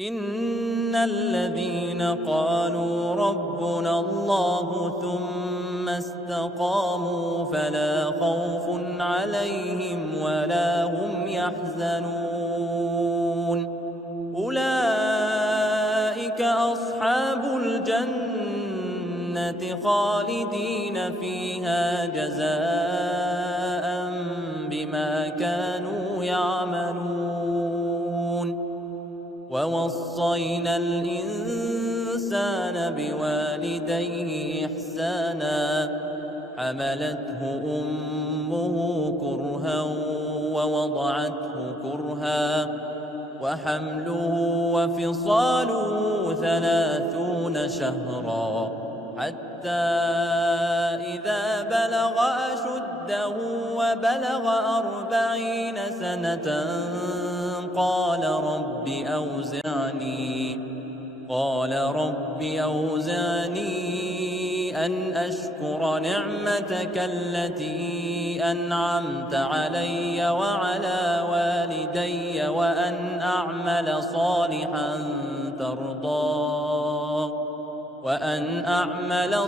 إن الذين قالوا ربنا الله ثم استقاموا فلا خوف عليهم ولا هم يحزنون أولئك أصحاب الجنة خالدين فيها جزاء بما كانوا يعملون ووصينا الإنسان بوالديه إحسانا حملته أمه كرها ووضعته كرها وحمله وفصاله 30 شهرا حتى إذا بلغ أشده وبلغ 40 سنة قال رب أوزعني أن أشكر نعمتك التي أنعمت علي وعلى والدي وأن أعمل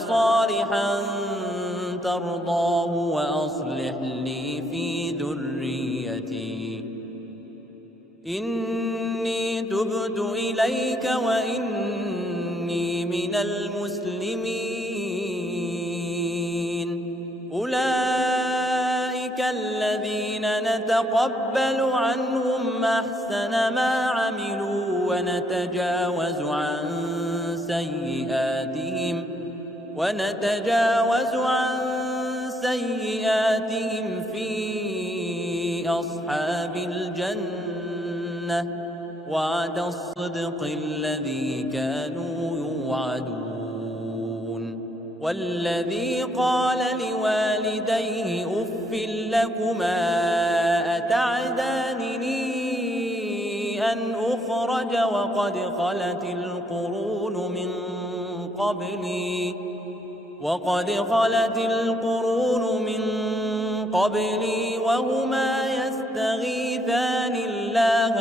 صالحا ترضاه وأصلح لي في ذريتي إني تبت إليك وإني من المسلمين أولئك الذين نتقبل عنهم أحسن ما عملوا ونتجاوز عن سيئاتهم في أصحاب الجنة وعد الصدق الذي كانوا يوعدون والذي قال لوالديه أف لكما أتعدانني أن أخرج وقد خلت القرون من قبلي وهما يستغيثان الله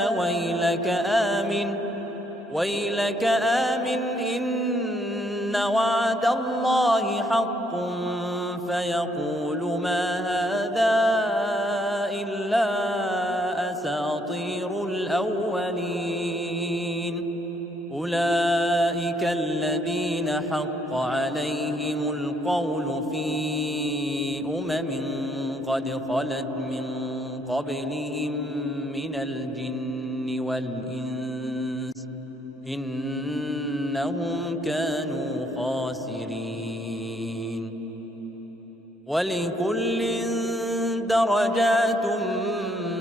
ويلك آمن إن وعد الله حق فيقول ما هذا إلا أساطير الأولين أولئك الذين حق عليهم القول في قد خلت من قبلهم من الجن والإنس إنهم كانوا خاسرين ولكل درجات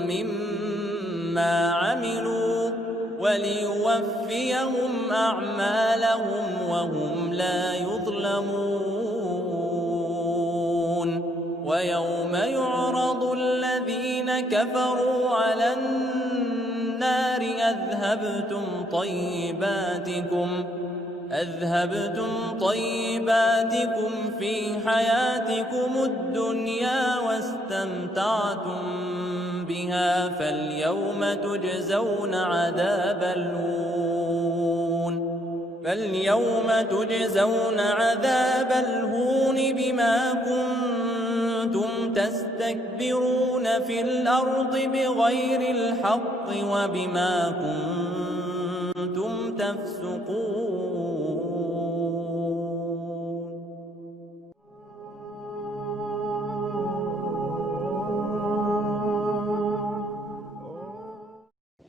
مما عملوا وليوفيهم أعمالهم وهم لا يظلمون ويوم يعرض الذين كفروا على النار أذهبتم طيباتكم في حياتكم الدنيا واستمتعتم بها فاليوم تجزون عذاب الهون بما كنتم تستكبرون في الأرض بغير الحق وبما كنتم تفسقون.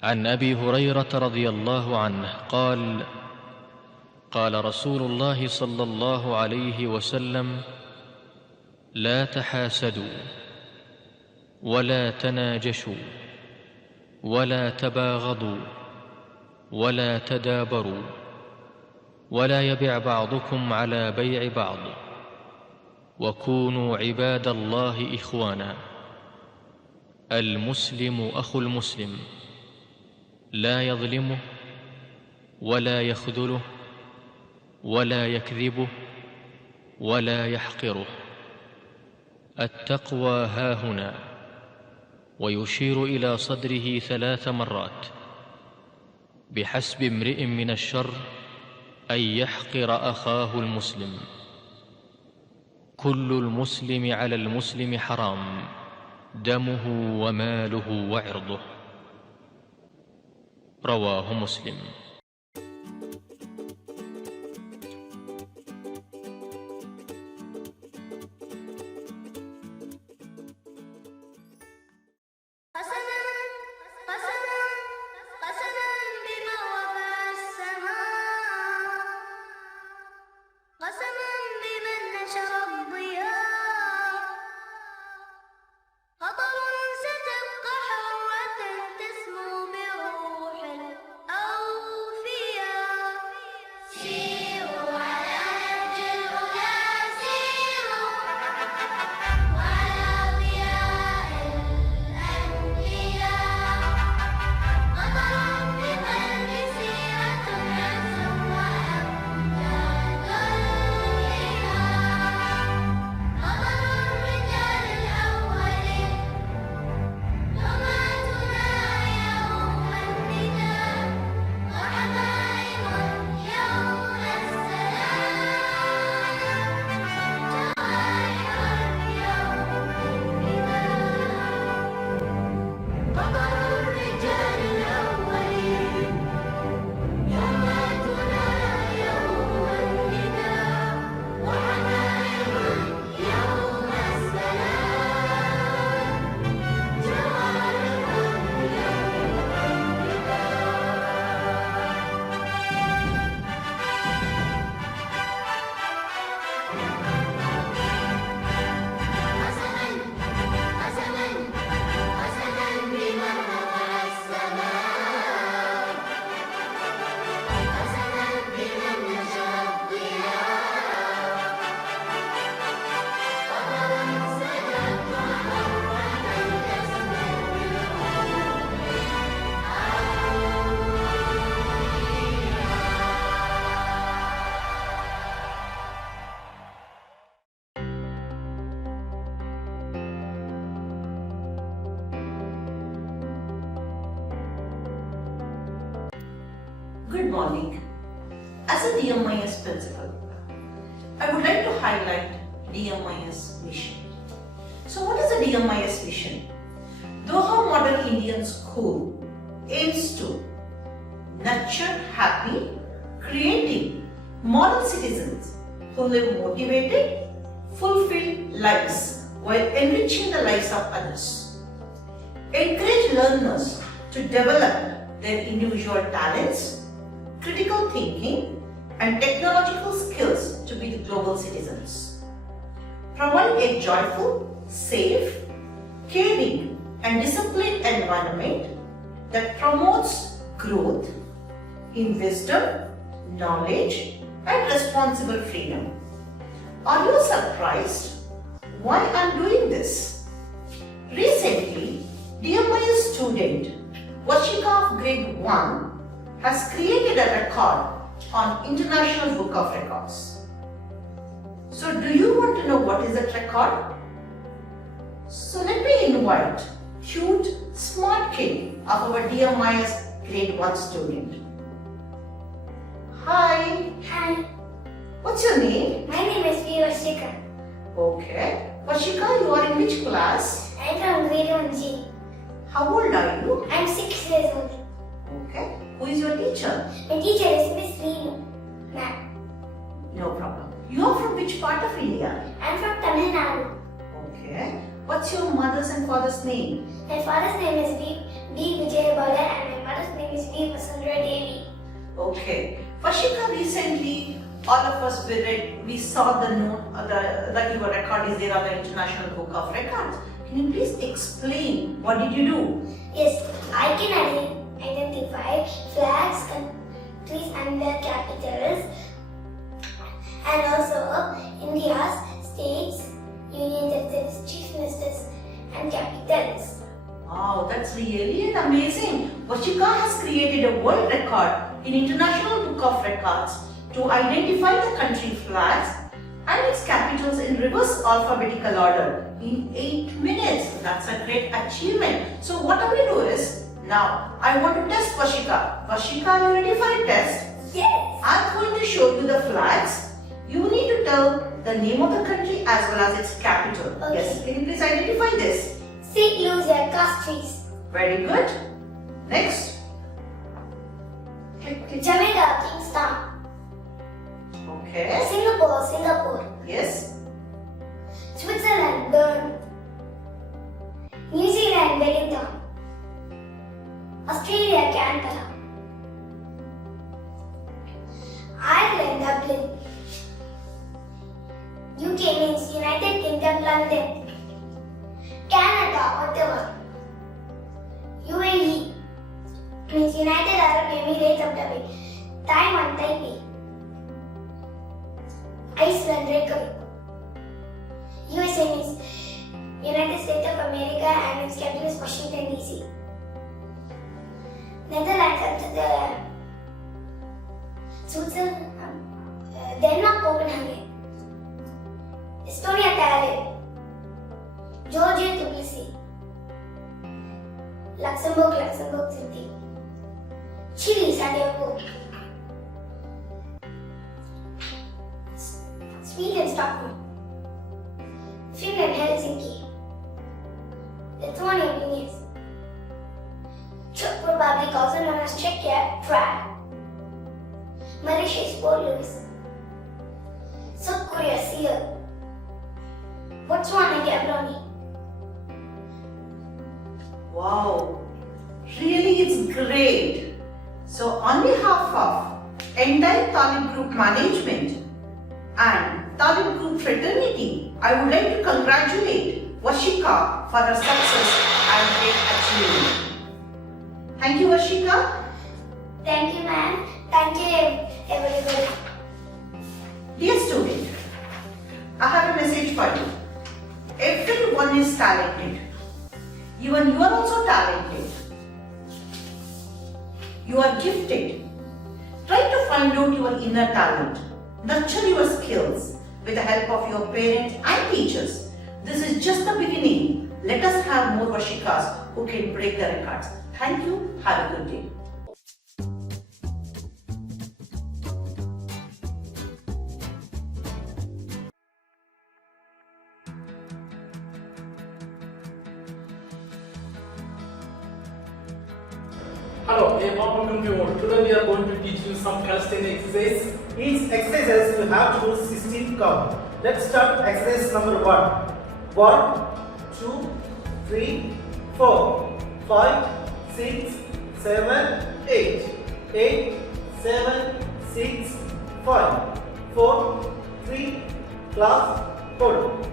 عن أبي هريرة رضي الله عنه قال: قال رسول الله صلى الله عليه وسلم: لا تحاسدوا ولا تناجشوا ولا تباغضوا ولا تدابروا ولا يبع بعضكم على بيع بعض وكونوا عباد الله إخوانا. المسلم أخو المسلم لا يظلمه ولا يخذله ولا يكذبه ولا يحقره. التقوى هاهنا، ويشير إلى صدره 3 مرات، بحسب امرئ من الشر أن يحقر أخاه المسلم. كل المسلم على المسلم حرام، دمه وماله وعرضه. رواه مسلم. Good morning. As a DMIS principal, I would like to highlight DMIS mission. So what is a DMIS mission? Doha Model Indian School aims to nurture happy, creative, model citizens who live motivated, fulfilled lives while enriching the lives of others. Encourage learners to develop their individual talents, critical thinking, and technological skills to be the global citizens. Provide a joyful, safe, caring, and disciplined environment that promotes growth in wisdom, knowledge, and responsible freedom. Are you surprised why I am doing this? Recently, DMIS student Vashika of grade 1 has created a record on International Book of Records. So do you want to know what is that record? So let me invite cute, smart kid of our DMIS grade 1 student. Hi. Hi, What's your name? my name is Vashika. Okay. Vashika, you are in which class? I'm from grade 1G. How old are you? I'm 6 years old. Okay. Who is your teacher? My teacher is Miss Reenu, ma'am. No problem. You are from which part of India? I'm from Tamil Nadu. Okay. What's your mother's and father's name? My father's name is B. Vijayabala and my mother's name is V. Vasundhara Devi. Okay. Vashika, recently all of us we saw the note that your record is there on the International Book of Records. Can you please explain what did you do? Yes, I can identify flags, countries and their capitals, and also India's states, union territories, chief ministers and capitals. Wow, that's really amazing. Vashika has created a world record in International Book of Records to identify the country flags and its capitals in reverse alphabetical order in 8 minutes. That's a great achievement. So what I will do is, Now, I want to test Vashika. Vashika, are you ready for a test? Yes. I'm going to show you the flags. You need to tell the name of the country as well as its capital. Okay. Yes, can you please identify this? St. Lucia, Castries. Very good. Next. Jamaica, Kingston. Okay. Singapore, Singapore. Yes. Switzerland, Bern. New Zealand, Wellington. Australia, Canberra. Ireland, Dublin. UK means United Kingdom, London. Canada, Ottawa. UAE means United Arab Emirates of Dubai. Taiwan, Taipei. Iceland, Reykjavik. USA means United States of America and its capital is Washington DC. Netherlands, Amsterdam. Switzerland, Denmark, Copenhagen. Estonia, Tallinn. Georgia, Tbilisi. Luxembourg, Luxembourg City. Chile, Santiago. Sweden, Stockholm. Finland, Helsinki. Lithuania, Vilnius. Czech Republic, also known as Czechia, Prague. Mauritius, Port Louis. South Korea, Seoul. Botswana, Gaborone. Wow. Really, it's great. So, on behalf of entire Talib Group management and Talib Group fraternity, I would like to congratulate Vashika for her success and great achievement. Thank you, Vashika. Thank you, ma'am. Thank you, everybody. Dear student, I have a message for you. Everyone is talented. Even you are also talented. You are gifted. Try to find out your inner talent. Nurture your skills with the help of your parents and teachers. This is just the beginning. Let us have more Vashikas who can break the records. Thank you. Have a good day. Hello, a warm welcome to you all. Today we are going to teach you some calisthenics exercise. Each exercise you have to use 16 count. Let's start exercise number 1. 1, 2, 3, 4, 5, 6, 7, 8. 8, 7, 6, 5, 4, 3, class, hold.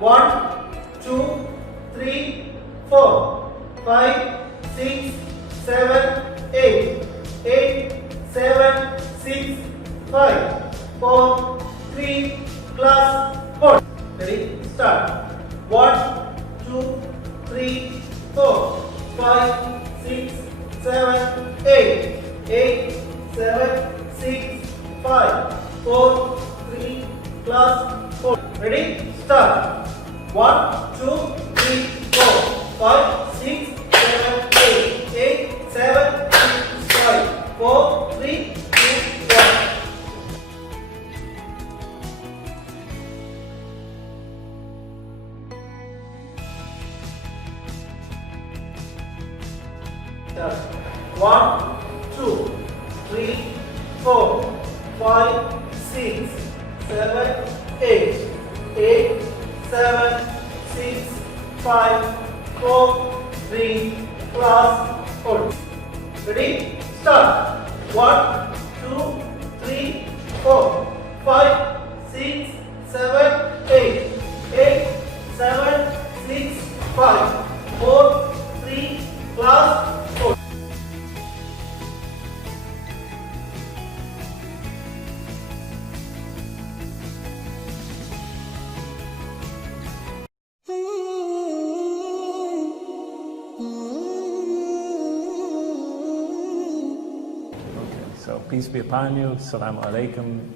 One, two, three, 4, 5, 6, 7, 8. 8, 7, 6, 5, 4, 3, class, hold. Ready? Start. 1, 2, 3, 4, 5, 6, 7, 8. 8, 7, 6, 5, 4, 3, class, hold. Ready? Start. 1, 2, 3, 4, 5, 6, 7, 8. 8, 7, 6, 5, 4, 3, 2, 1. Start. 1, 2, 3, 4, 5, 6, 7, 8. 8, 7, 6, 5, 4, 3, class, hold. Ready? Start. 1, 2, 3, 4, 5, 6, 7, 8. 8, 7, 6, 5, 4, 3, class, hold. So peace be upon you. Assalamu alaikum.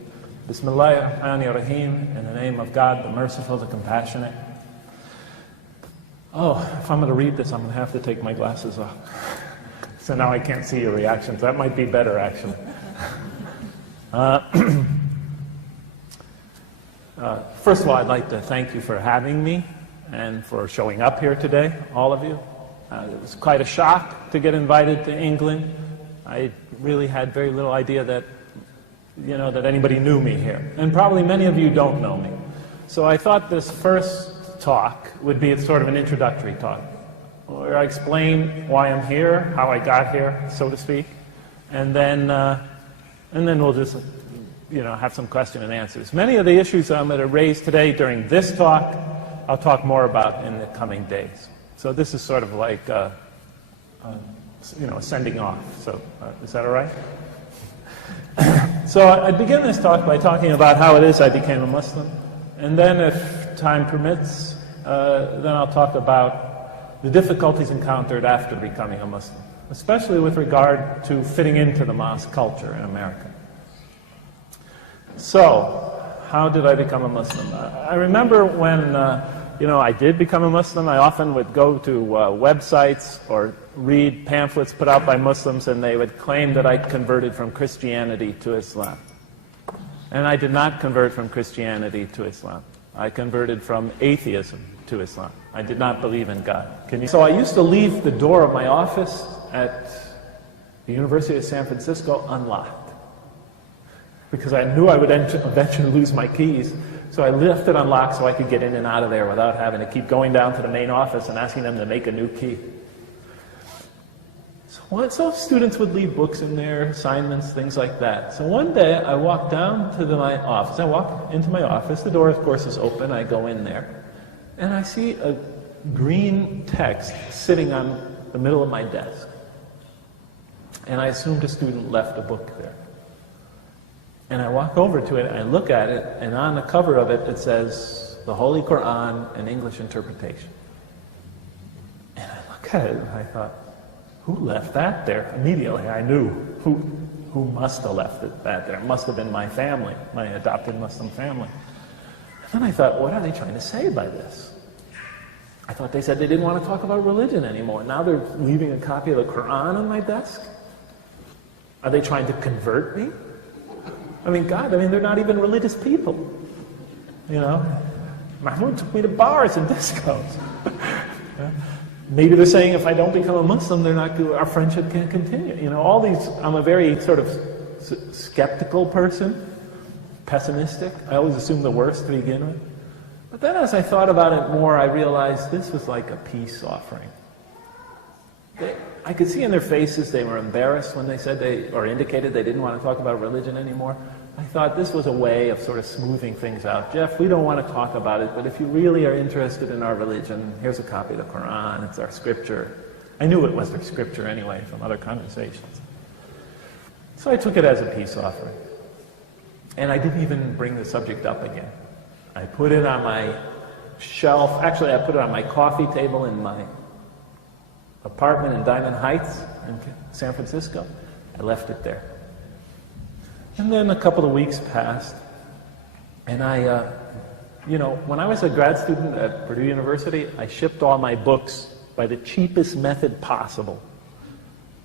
Bismillahir Rahmanir Rahim. In the name of God, the merciful, the compassionate. Oh, if I'm going to read this, I'm going to have to take my glasses off. So now I can't see your reactions. That might be better, actually. First of all, I'd like to thank you for having me and for showing up here today, all of you. It was quite a shock to get invited to England. I really had very little idea that, that anybody knew me here. And probably many of you don't know me. So I thought this first talk would be sort of an introductory talk, where I explain why I'm here, how I got here, so to speak, and then we'll just have some question and answers. Many of the issues I'm going to raise today during this talk, I'll talk more about in the coming days. So this is sort of like a sending off. So is that all right? So I begin this talk by talking about how it is I became a Muslim, and then, if time permits, then I'll talk about the difficulties encountered after becoming a Muslim, especially with regard to fitting into the mosque culture in America. So, how did I become a Muslim? I remember when, I did become a Muslim, I often would go to websites or read pamphlets put out by Muslims, and they would claim that I converted from Christianity to Islam. And I did not convert from Christianity to Islam. I converted from atheism to Islam. I did not believe in God. So I used to leave the door of my office at the University of San Francisco unlocked, because I knew I would eventually lose my keys. So I left it unlocked so I could get in and out of there without having to keep going down to the main office and asking them to make a new key. So students would leave books in there, assignments, things like that. So one day I walked down to my office. I walk into my office. The door, of course, is open. I go in there. And I see a green text sitting on the middle of my desk. And I assumed a student left a book there. And I walk over to it, and I look at it, and on the cover of it, it says, The Holy Quran, an English Interpretation. And I look at it, and I thought, who left that there? Immediately, I knew who must have left that there. It must have been my family, my adopted Muslim family. And then I thought, what are they trying to say by this? I thought they said they didn't want to talk about religion anymore. Now they're leaving a copy of the Quran on my desk? Are they trying to convert me? They're not even religious people. Mahmoud took me to bars and discos. Maybe they're saying if I don't become a Muslim, our friendship can't continue. All these, I'm a very sort of skeptical person, pessimistic. I always assume the worst to begin with. But then as I thought about it more, I realized this was like a peace offering. I could see in their faces they were embarrassed when they said or indicated they didn't want to talk about religion anymore. I thought this was a way of sort of smoothing things out. Jeff, we don't want to talk about it, but if you really are interested in our religion, here's a copy of the Quran. It's our scripture. I knew it was their scripture anyway from other conversations. So I took it as a peace offering. And I didn't even bring the subject up again. I put it on my shelf. Actually, I put it on my coffee table in my apartment in Diamond Heights in San Francisco. I left it there. And then a couple of weeks passed, and when I was a grad student at Purdue University, I shipped all my books by the cheapest method possible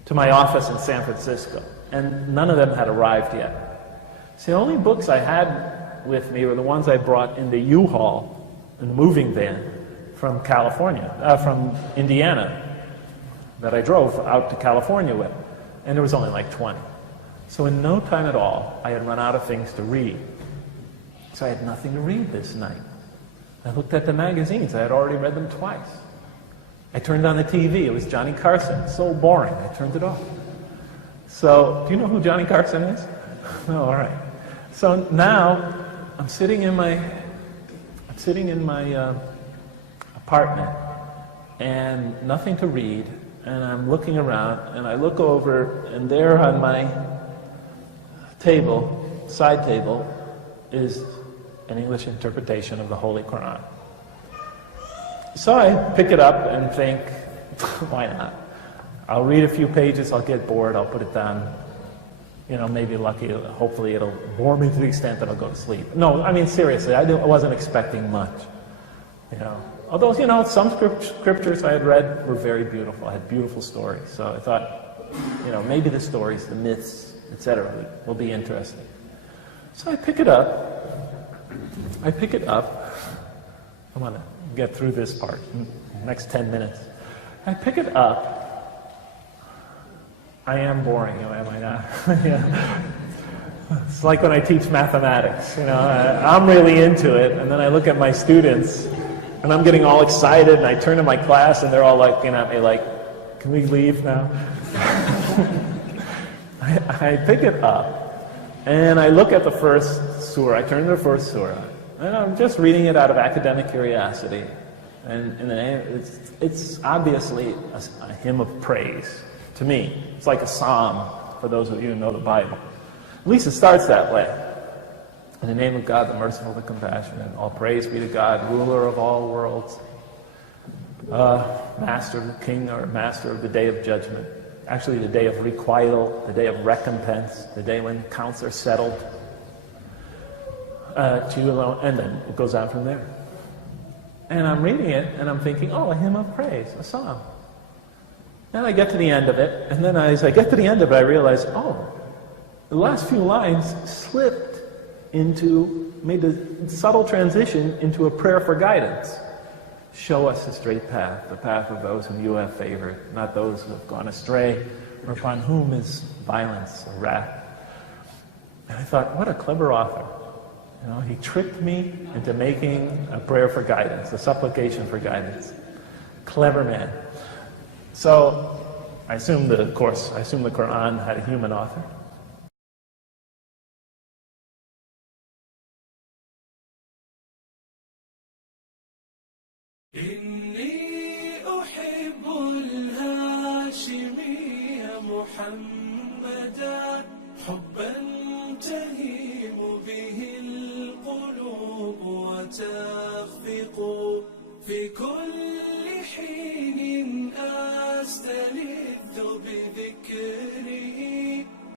to my office in San Francisco, and none of them had arrived yet. So the only books I had with me were the ones I brought in the U-Haul, in the moving van, from from Indiana, that I drove out to California with, and there was only like 20. So in no time at all, I had run out of things to read. So I had nothing to read this night. I looked at the magazines. I had already read them twice. I turned on the TV. It was Johnny Carson. So boring. I turned it off. So, do you know who Johnny Carson is? No, all right. So now, I'm sitting in my apartment, and nothing to read, and I'm looking around, and I look over, and there on my side table, is an English interpretation of the Holy Quran. So I pick it up and think, why not? I'll read a few pages, I'll get bored, I'll put it down. maybe lucky, hopefully it'll bore me to the extent that I'll go to sleep. No, I mean, seriously, I wasn't expecting much, Although, some scriptures I had read were very beautiful, had beautiful stories. So I thought, maybe the stories, the myths, etc. will be interesting. So I pick it up. I want to get through this part in the next 10 minutes. I pick it up. I am boring, am I not? Yeah. It's like when I teach mathematics, I'm really into it, and then I look at my students, and I'm getting all excited, and I turn to my class, and they're all looking at me like, can we leave now? I pick it up, and I look at the first surah. I turn to the first surah, and I'm just reading it out of academic curiosity. And in the name, it's obviously a hymn of praise to me. It's like a psalm for those of you who know the Bible. At least it starts that way. In the name of God, the merciful, the compassionate, all praise be to God, ruler of all worlds, master of the king or master of the day of judgment. Actually, the day of requital, the day of recompense, the day when counts are settled. To you alone, and then it goes on from there. And I'm reading it, and I'm thinking, a hymn of praise, a psalm. And I get to the end of it, and then as I get to the end of it, I realize, the last few lines made a subtle transition into a prayer for guidance. Show us the straight path, the path of those whom you have favored, not those who have gone astray, or upon whom is violence or wrath. And I thought, what a clever author. He tricked me into making a prayer for guidance, a supplication for guidance. Clever man. So, I assume the Quran had a human author. إني أحب الهاشمي محمدا حبا تهيم به القلوب وتخفق في كل حين